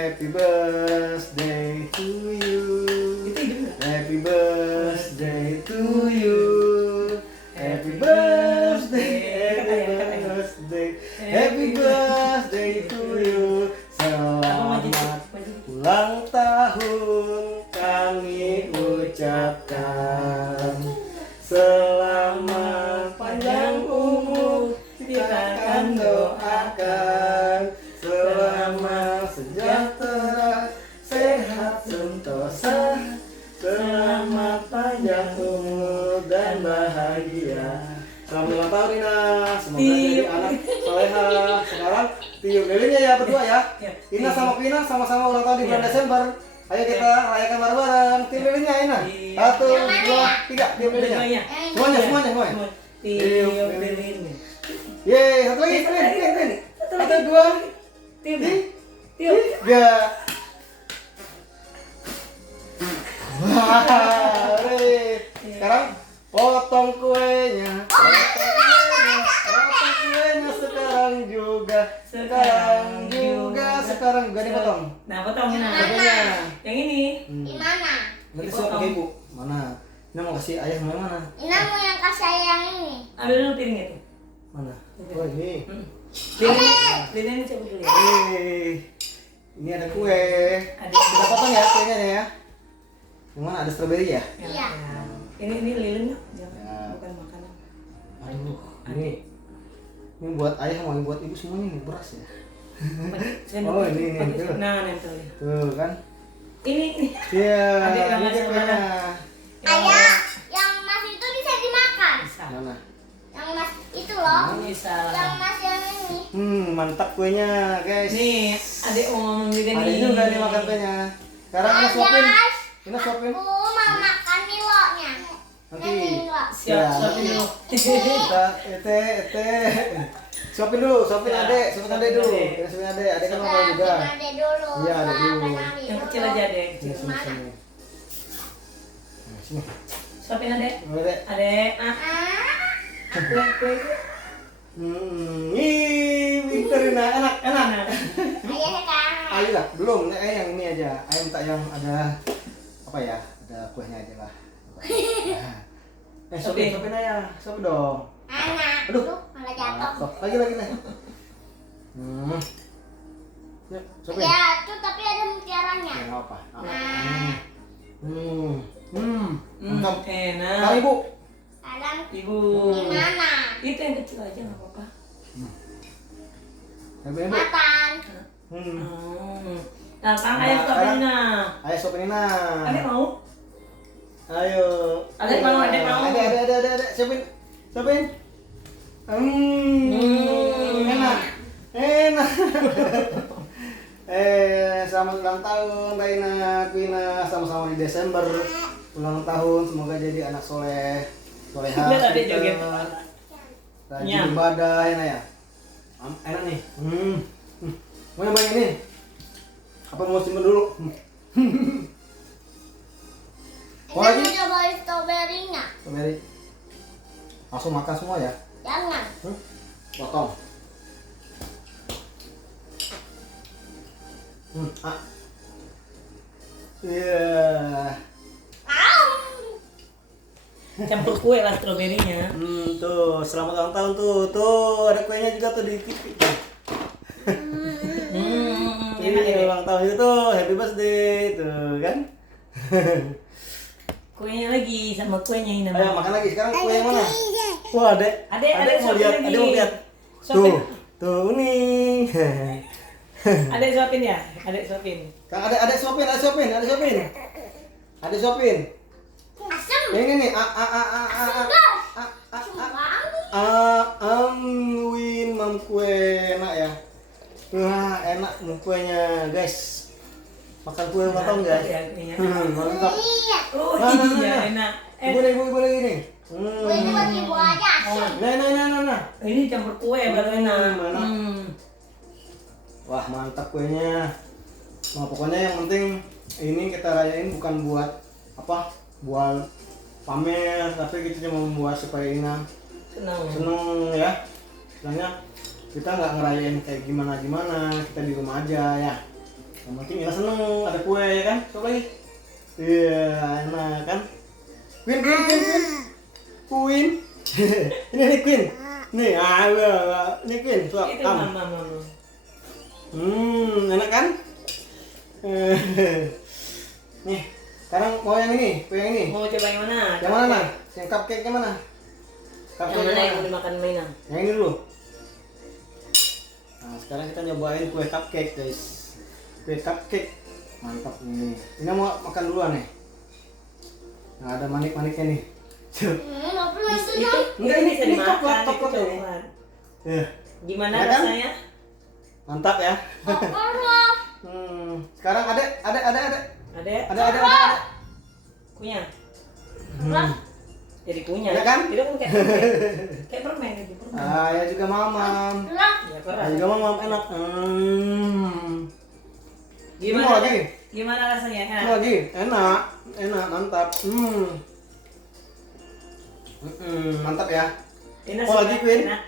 Happy birthday to you. Happy birthday to you. Happy birthday, happy birthday, happy birthday to you. Selamat ulang tahun kami ucapkan. Selamat panjang umur kita akan doakan. Selamat sejahtera, sehat sentosa. Selamat panjang umur dan bahagia. Selamat ulang tahun Nina. Semoga jadi anak soleha. Sekarang tiup lilinnya ya berdua ya. Ina sama Pina sama-sama ulang tahun di bulan Desember. Ayo kita rayakan bareng-bareng. Tiup lilinnya Ina. 1, 2, 3. Tiup lilinnya. Semuanya. Tiup lilin. Yeay, satu lagi. Satu, dua, tiga. Wah, sekarang potong kuenya. Potong kuenya sekarang juga dipotong. Nah, potongin nah. Kuenya. Yang ini. Di mana? Nanti suap pakai ibu. Mana? Ini mau kasih ayah mau yang mana? Ina mau yang kasih ayah yang ini. Ambil dulu piringnya tuh. Mana? Oh ini. Lilin coba dulu. Ini ada kue. Kita potong ya kuenya ya. Yang mana ada stroberi ya? Iya. Ini lilin Ya. jangan bukan makanan. Aduh, ini buat ayah mau buat ibu semuanya nih beras ya. Oh ini tuh. Nah, nempel ya. Tuh kan? Ini. Iya. Adik yang Ini ngasih kuenya. Ayah, yang emas itu bisa dimakan. Bisa. Mana? Yang emas itu loh. Bisa Yang lah. emas yang ini. Mantap kuenya guys. Nih, adik mau ngomong juga nih. Adik juga nih makan kuenya. Sekarang Ina suapin. Guys, Ina suapin. aku mau makan Milonya. Nanti. Milo. Siap, suapin dulu. Kita suapin dulu, suapin adek dulu. Kita suapin adek kan mau juga. Adek dulu. Iya, adek dulu. Yang kecil aja deh. Sini. Nah, sini. Suapin adek. Adek. Adek, Ah, kue. Victorina enak. ayah kan. Ayo lah, belum. Yang ini aja. Ayo minta yang ada apa ya? Ada kuahnya aja lah. Suapin ayah, suapin dong. Anak. Aduh. Malah jatuh. Lagi. Ya, suapin. Ya, itu tapi ada mutiaranya. Ya, nggak apa. Nah, Mantap. Enak. Sekarang ibu. sekarang Ibu. gimana? Itu yang kecil aja nggak apa-apa. Ibu. Makan. Nah, sekarang ayah suapin nah. Ayo suapin Nina. Adek mau? Ayo. Adek mau. Ada. Suapin. Enak. Selamat ulang tahun Raina, Quina, sama-sama di Desember. Ulang tahun, semoga jadi anak soleha. Lihat adek joget. Rajin ibadah, enak ya. Enak nih. Mau nyobain ini? Apa mau simpen dulu? Kita Mau lagi? mau cobain stroberinya. Strawberry. Langsung makan semua ya? Jangan. Potong. Iya. Campur kue lah stroberinya. Tuh, selamat ulang tahun tuh. Ada kuenya juga tuh di TV. Ini ulang tahun itu happy birthday tuh kan. Kuenya lagi sama kuenya ini. Ayo makan lagi. Sekarang kue yang mana? Wah, Adek mau lihat. lagi. Adek mau lihat. Suapin. Tuh nih. Adek suapin ya? Adek suapin. Kang adek suapin. Adek suapin. Asem. Ini nih. Sumpah. Win mam kue enak ya. Wah, enak kuenya, guys. Makan kue ulang tahun guys. Mantap. Iya. Oh Nah. iya enak. Ibu lagi nih. Gue ini buat ibu aja. Asem. Nah. Ini campur kue baru enak. Enak. Wah, mantap kuenya. Nah, pokoknya yang penting ini kita rayain bukan buat apa? Buat pamer, tapi kita cuma membuat supaya Ina seneng ya. Istilahnya kita nggak ngerayain kayak gimana, kita di rumah aja ya. Yang penting Mila seneng ada kue ya kan? Coba lagi. Iya, enak kan? Queen. Ini Queen. Nih, ini Queen, suap. Itu mama. Enak kan? Nih, sekarang mau yang ini, kue yang ini. Mau coba yang mana? Yang mana nah? Yang cupcake yang mana? Yang mana yang mau dimakan mainan? Yang ini dulu. Nah, sekarang kita nyobain kue cupcake, guys. Kue cupcake. Mantap nih. Ini mau makan duluan nih. Nah, ada manik-maniknya nih. Nggak perlu itu Itu dong. enggak ini bisa dimakan, coklat itu ini. coklat. Ya, Gimana Ya kan? rasanya? mantap ya. Nggak perlu. Sekarang ada. Ada ya? Ada. Kunyah. Hmm. Jadi kunyah. Ya kan? Itu kan kayak permen. Kayak permen itu permen. Ah, ya juga mamam. Lah. Ya Ya keras. juga mamam enak. Ini mau Gimana? lagi? Gimana rasanya? Ini lagi. Enak, mantap. Mantap ya. Ini Mau lagi, Queen? Enak.